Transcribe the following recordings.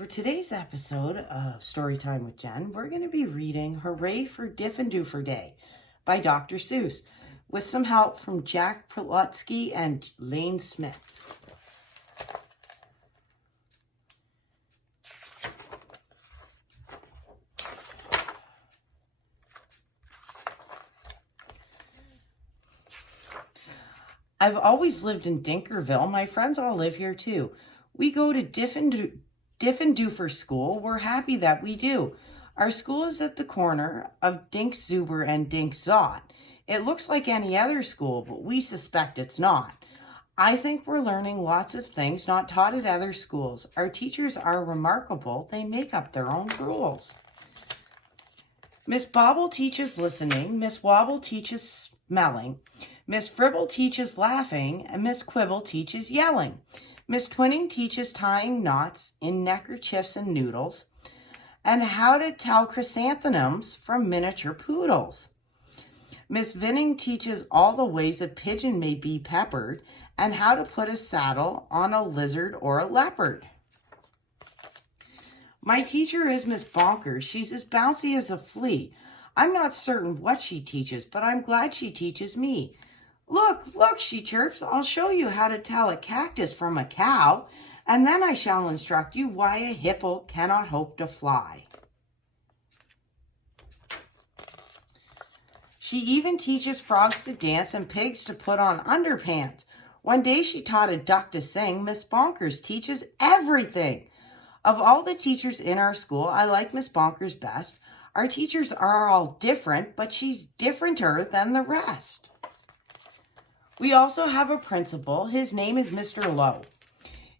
For today's episode of Storytime with Jen, we're going to be reading Hooray for Diffendoofer Day by Dr. Seuss with some help from Jack Prelutsky and Lane Smith. I've always lived in Dinkerville. My friends all live here too. We go to Diffendoofer School. We're happy that we do. Our school is at the corner of Dink Zuber and Dink Zot. It looks like any other school, but we suspect it's not. I think we're learning lots of things not taught at other schools. Our teachers are remarkable. They make up their own rules. Miss Bobble teaches listening. Miss Wobble teaches smelling. Miss Fribble teaches laughing, and Miss Quibble teaches yelling. Miss Twinning teaches tying knots in neckerchiefs and noodles, and how to tell chrysanthemums from miniature poodles. Miss Vinning teaches all the ways a pigeon may be peppered, and how to put a saddle on a lizard or a leopard. My teacher is Miss Bonkers. She's as bouncy as a flea. I'm not certain what she teaches, but I'm glad she teaches me. Look, she chirps, I'll show you how to tell a cactus from a cow, and then I shall instruct you why a hippo cannot hope to fly. She even teaches frogs to dance and pigs to put on underpants. One day she taught a duck to sing. Miss Bonkers teaches everything. Of all the teachers in our school, I like Miss Bonkers best. Our teachers are all different, but she's differenter than the rest. We also have a principal. His name is Mr. Lowe.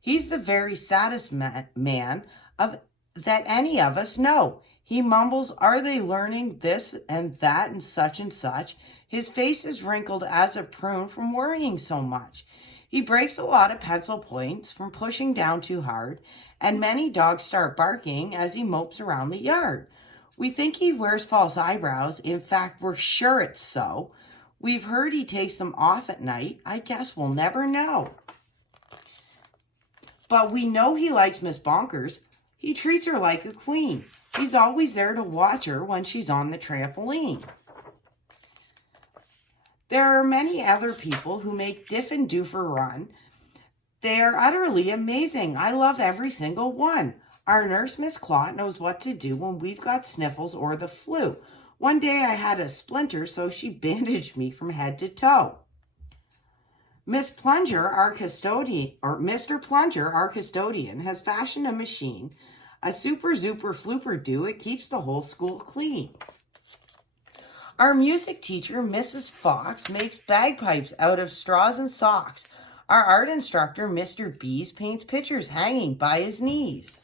He's the very saddest man that any of us know. He mumbles, "Are they learning this and that and such and such?" His face is wrinkled as a prune from worrying so much. He breaks a lot of pencil points from pushing down too hard, and many dogs start barking as he mopes around the yard. We think he wears false eyebrows. In fact, we're sure it's so. We've heard he takes them off at night. I guess we'll never know. But we know he likes Miss Bonkers. He treats her like a queen. He's always there to watch her when she's on the trampoline. There are many other people who make Diffendoofer run. They are utterly amazing. I love every single one. Our nurse, Miss Clot, knows what to do when we've got sniffles or the flu. One day I had a splinter, so she bandaged me from head to toe. Mr. Plunger, our custodian, has fashioned a machine, a super zooper flooper do. It keeps the whole school clean. Our music teacher, Mrs. Fox, makes bagpipes out of straws and socks. Our art instructor, Mr. Bees, paints pictures hanging by his knees.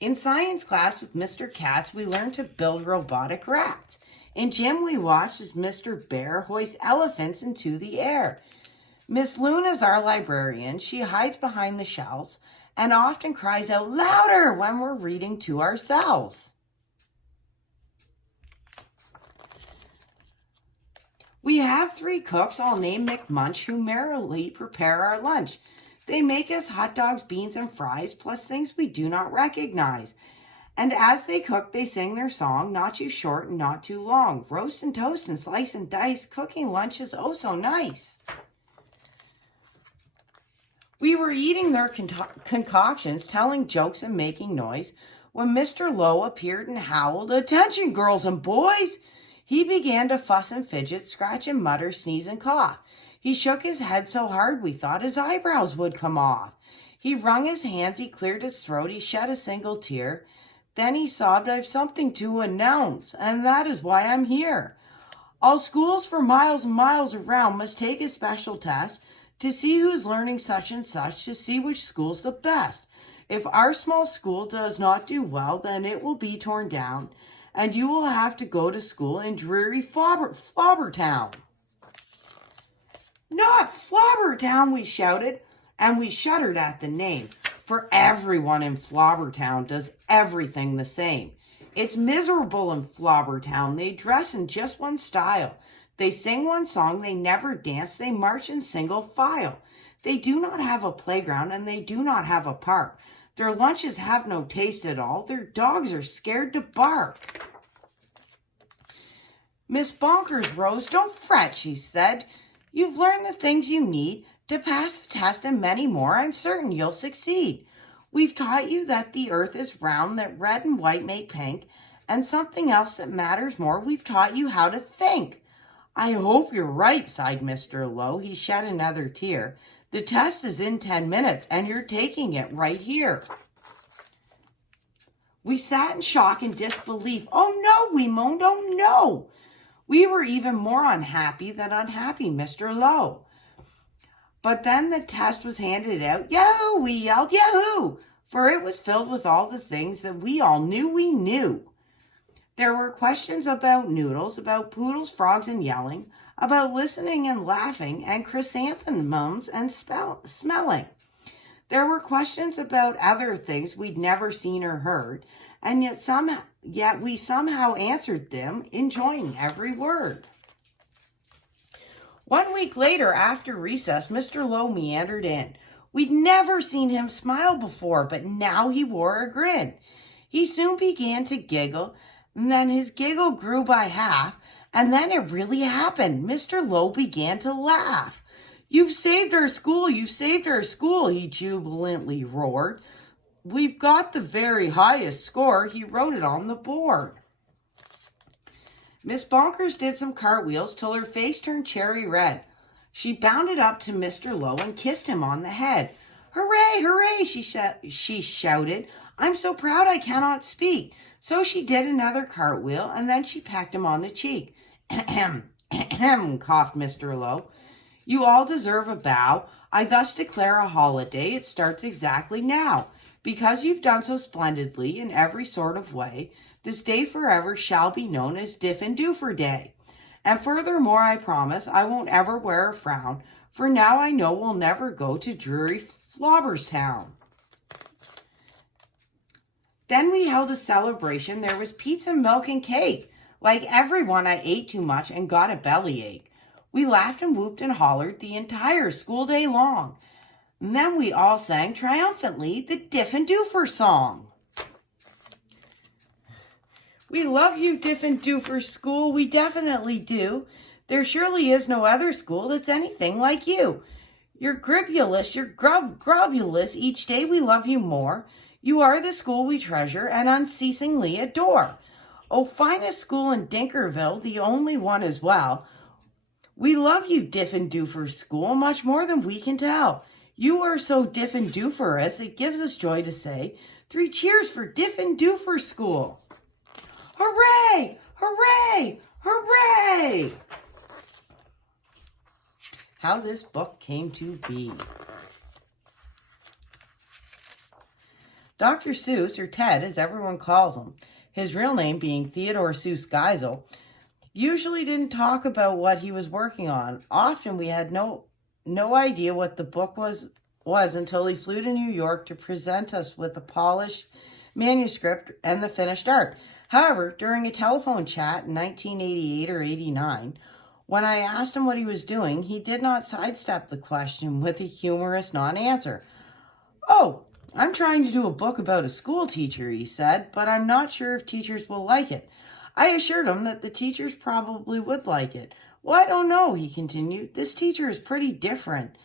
In science class with Mr. Katz, we learned to build robotic rats. In gym, we watched as Mr. Bear hoists elephants into the air. Miss Luna's our librarian. She hides behind the shelves and often cries out louder when we're reading to ourselves. We have 3 cooks, all named McMunch, who merrily prepare our lunch. They make us hot dogs, beans, and fries, plus things we do not recognize. And as they cook, they sing their song, not too short and not too long. Roast and toast and slice and dice, cooking lunch is oh so nice. We were eating their concoctions, telling jokes and making noise, when Mr. Lowe appeared and howled, "Attention, girls and boys!" He began to fuss and fidget, scratch and mutter, sneeze and cough. He shook his head so hard we thought his eyebrows would come off. He wrung his hands, he cleared his throat, he shed a single tear. Then he sobbed, "I've something to announce, and that is why I'm here. All schools for miles and miles around must take a special test to see who's learning such and such, to see which school's the best. If our small school does not do well, then it will be torn down, and you will have to go to school in dreary Flobbertown." "Not Flobbertown," we shouted, and we shuddered at the name, for everyone in Flobbertown does everything the same. It's miserable in Flobbertown. They dress in just one style. They sing one song, they never dance, they march in single file. They do not have a playground and they do not have a park. Their lunches have no taste at all. Their dogs are scared to bark. Miss Bonkers rose. Don't fret, she said. You've learned the things you need to pass the test and many more. I'm certain you'll succeed. We've taught you that the earth is round, that red and white make pink, and something else that matters more. We've taught you how to think. I hope you're right, sighed Mr. Lowe. He shed another tear. The test is in 10 minutes, and you're taking it right here. We sat in shock and disbelief. Oh, no, we moaned. Oh, no. We were even more unhappy than unhappy, Mr. Lowe. But then the test was handed out. Yahoo! We yelled, Yahoo! For it was filled with all the things that we all knew we knew. There were questions about noodles, about poodles, frogs, and yelling, about listening and laughing, and chrysanthemums and smelling. There were questions about other things we'd never seen or heard, and yet we somehow answered them, enjoying every word. 1 week later, after recess, Mr. Lowe meandered in. We'd never seen him smile before, but now he wore a grin. He soon began to giggle, and then his giggle grew by half, and then it really happened. Mr. Lowe began to laugh. You've saved our school, you've saved our school, he jubilantly roared. We've got the very highest score. He wrote it on the board. Miss Bonkers did some cartwheels till her face turned cherry red. She bounded up to Mr. Lowe and kissed him on the head. Hooray, hooray, she shouted. I'm so proud I cannot speak. So she did another cartwheel, and then she pecked him on the cheek. Ahem, ahem, coughed Mr. Lowe. You all deserve a bow. I thus declare a holiday. It starts exactly now. Because you've done so splendidly in every sort of way, this day forever shall be known as Diffendoofer Day. And furthermore, I promise I won't ever wear a frown, for now I know we'll never go to dreary Flobberstown. Then we held a celebration. There was pizza, milk, and cake. Like everyone, I ate too much and got a bellyache. We laughed and whooped and hollered the entire school day long. And then we all sang triumphantly the Diffendoofer song. We love you, Diffendoofer School. We definitely do. There surely is no other school that's anything like you. You're gribulous, you're grubulous. Each day we love you more. You are the school we treasure and unceasingly adore. Oh, finest school in Dinkerville, the only one as well. We love you, Diffendoofer School, much more than we can tell. You are so Diffendooferous, it gives us joy to say, 3 cheers for Diffendoofer School. Hooray! Hooray! Hooray! How this book came to be. Dr. Seuss, or Ted as everyone calls him, his real name being Theodore Seuss Geisel, usually didn't talk about what he was working on. Often we had no idea what the book was until he flew to New York to present us with a polished manuscript and the finished art. However, during a telephone chat in 1988 or 89, when I asked him what he was doing, he did not sidestep the question with a humorous non-answer. Oh, I'm trying to do a book about a school teacher, he said, but I'm not sure if teachers will like it. I assured him that the teachers probably would like it. Well, I don't know, he continued. This teacher is pretty different.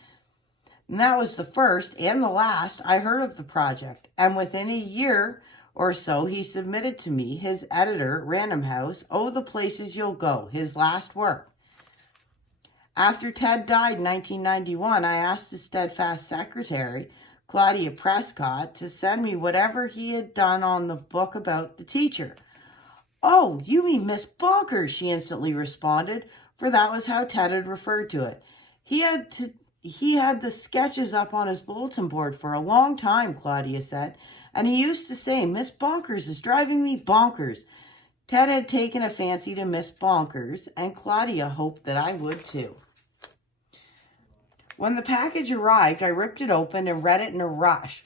And that was the first and the last I heard of the project. And within a year or so, he submitted to me, his editor, Random House, Oh, the Places You'll Go, his last work. After Ted died in 1991, I asked his steadfast secretary, Claudia Prescott, to send me whatever he had done on the book about the teacher. Oh, you mean Miss Bonkers, she instantly responded, for that was how Ted had referred to it. He had the sketches up on his bulletin board for a long time, Claudia said, and he used to say, Miss Bonkers is driving me bonkers. Ted had taken a fancy to Miss Bonkers, and Claudia hoped that I would too. When the package arrived, I ripped it open and read it in a rush.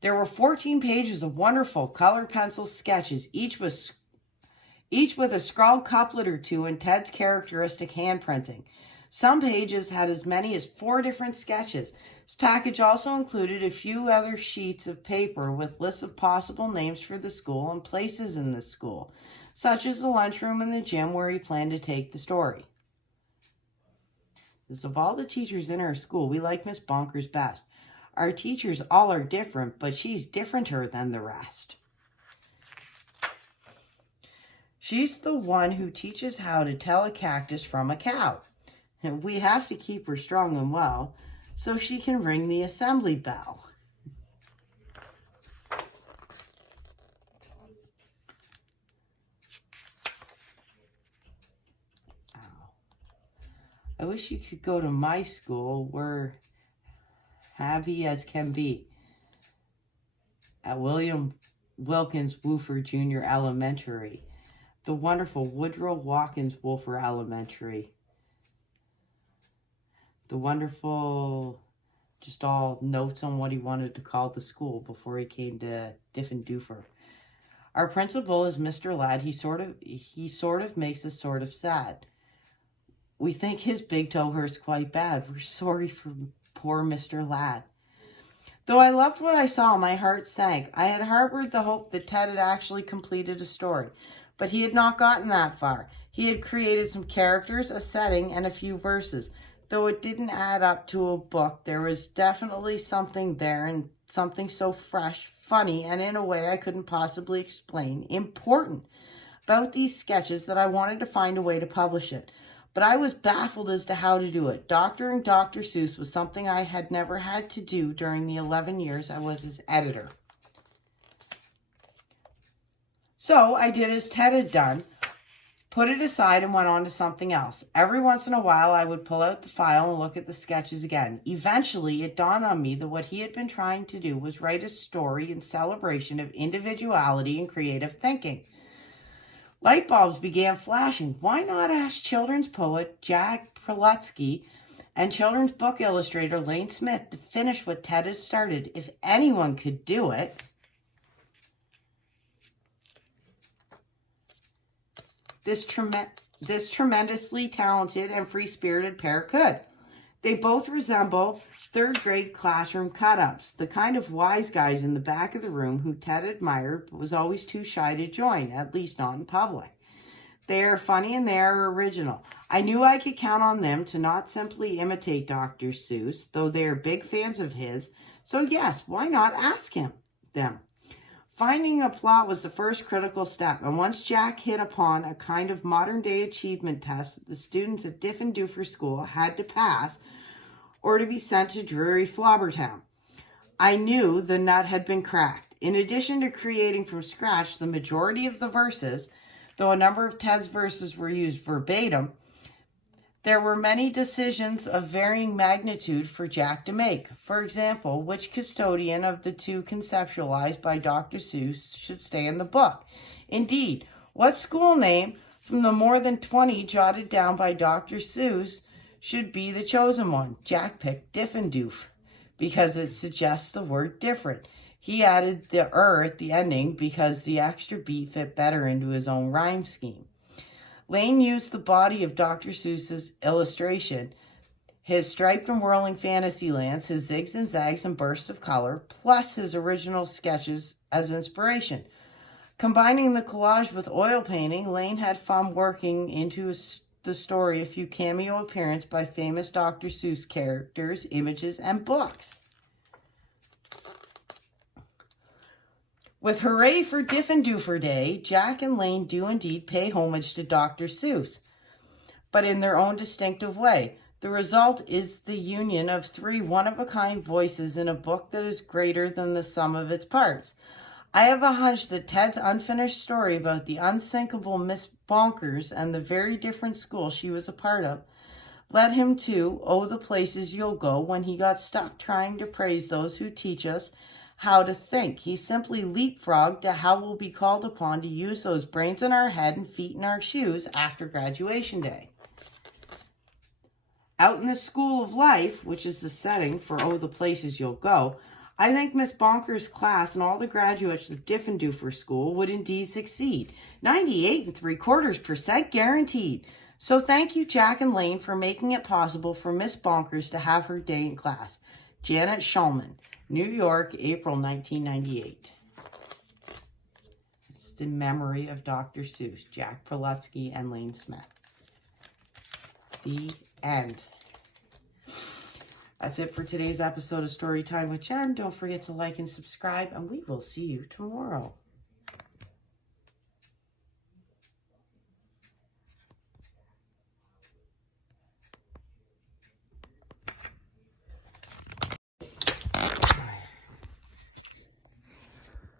There were 14 pages of wonderful colored pencil sketches, each with a scrawled couplet or two in Ted's characteristic handprinting. Some pages had as many as 4 different sketches. This package also included a few other sheets of paper with lists of possible names for the school and places in the school, such as the lunchroom and the gym where he planned to take the story. Because of all the teachers in our school, we like Miss Bonkers best. Our teachers all are different, but she's differenter than the rest. She's the one who teaches how to tell a cactus from a cow. And we have to keep her strong and well so she can ring the assembly bell. I wish you could go to my school. We're happy as can be. At William Wilkins Woofer Jr. Elementary. The wonderful Woodrow Watkins Woofer Elementary. The wonderful, just all notes on what he wanted to call the school before he came to Diffendoofer. Our principal is Mr. Ladd. He sort of makes us sort of sad. We think his big toe hurts quite bad. We're sorry for poor Mr. Ladd. Though I loved what I saw, my heart sank. I had harbored the hope that Ted had actually completed a story, but he had not gotten that far. He had created some characters, a setting, and a few verses. Though it didn't add up to a book, there was definitely something there, and something so fresh, funny, and in a way I couldn't possibly explain, important about these sketches that I wanted to find a way to publish it. But I was baffled as to how to do it. Doctoring Dr. Seuss was something I had never had to do during the 11 years I was his editor. So I did as Ted had done, put it aside and went on to something else. Every once in a while I would pull out the file and look at the sketches again. Eventually it dawned on me that what he had been trying to do was write a story in celebration of individuality and creative thinking. Light bulbs began flashing. Why not ask children's poet Jack Prelutsky and children's book illustrator Lane Smith to finish what Ted had started? If anyone could do it. This tremendously talented and free-spirited pair could. They both resemble third-grade classroom cut-ups, the kind of wise guys in the back of the room who Ted admired but was always too shy to join, at least not in public. They are funny and they are original. I knew I could count on them to not simply imitate Dr. Seuss, though they are big fans of his, so yes, why not ask them? Finding a plot was the first critical step, and once Jack hit upon a kind of modern-day achievement test that the students at Diffendoofer School had to pass or to be sent to dreary Flobbertown, I knew the nut had been cracked. In addition to creating from scratch the majority of the verses, though a number of Ted's verses were used verbatim, there were many decisions of varying magnitude for Jack to make. For example, which custodian of the two conceptualized by Dr. Seuss should stay in the book? Indeed, what school name from the more than 20 jotted down by Dr. Seuss should be the chosen one? Jack picked Diffendoof because it suggests the word different. He added the at the ending because the extra beat fit better into his own rhyme scheme. Lane used the body of Dr. Seuss's illustration, his striped and whirling fantasy lands, his zigs and zags and bursts of color, plus his original sketches as inspiration. Combining the collage with oil painting, Lane had fun working into the story a few cameo appearances by famous Dr. Seuss characters, images, and books. With Hooray for Diffendoofer Day, Jack and Lane do indeed pay homage to Dr. Seuss, but in their own distinctive way. The result is the union of three one-of-a-kind voices in a book that is greater than the sum of its parts. I have a hunch that Ted's unfinished story about the unsinkable Miss Bonkers and the very different school she was a part of led him to "Oh, the places you'll go" when he got stuck trying to praise those who teach us how to think. He simply leapfrogged to how we'll be called upon to use those brains in our head and feet in our shoes after graduation day. Out in the school of life, which is the setting for "Oh, the places you'll go," I think Miss Bonkers' class and all the graduates of Diffendoofer School would indeed succeed. 98.75% guaranteed. So thank you, Jack and Lane, for making it possible for Miss Bonkers to have her day in class. Janet Shulman, New York, April 1998. It's the memory of Dr. Seuss, Jack Prelutsky, and Lane Smith. The end. That's it for today's episode of Storytime with Jen. Don't forget to like and subscribe, and we will see you tomorrow.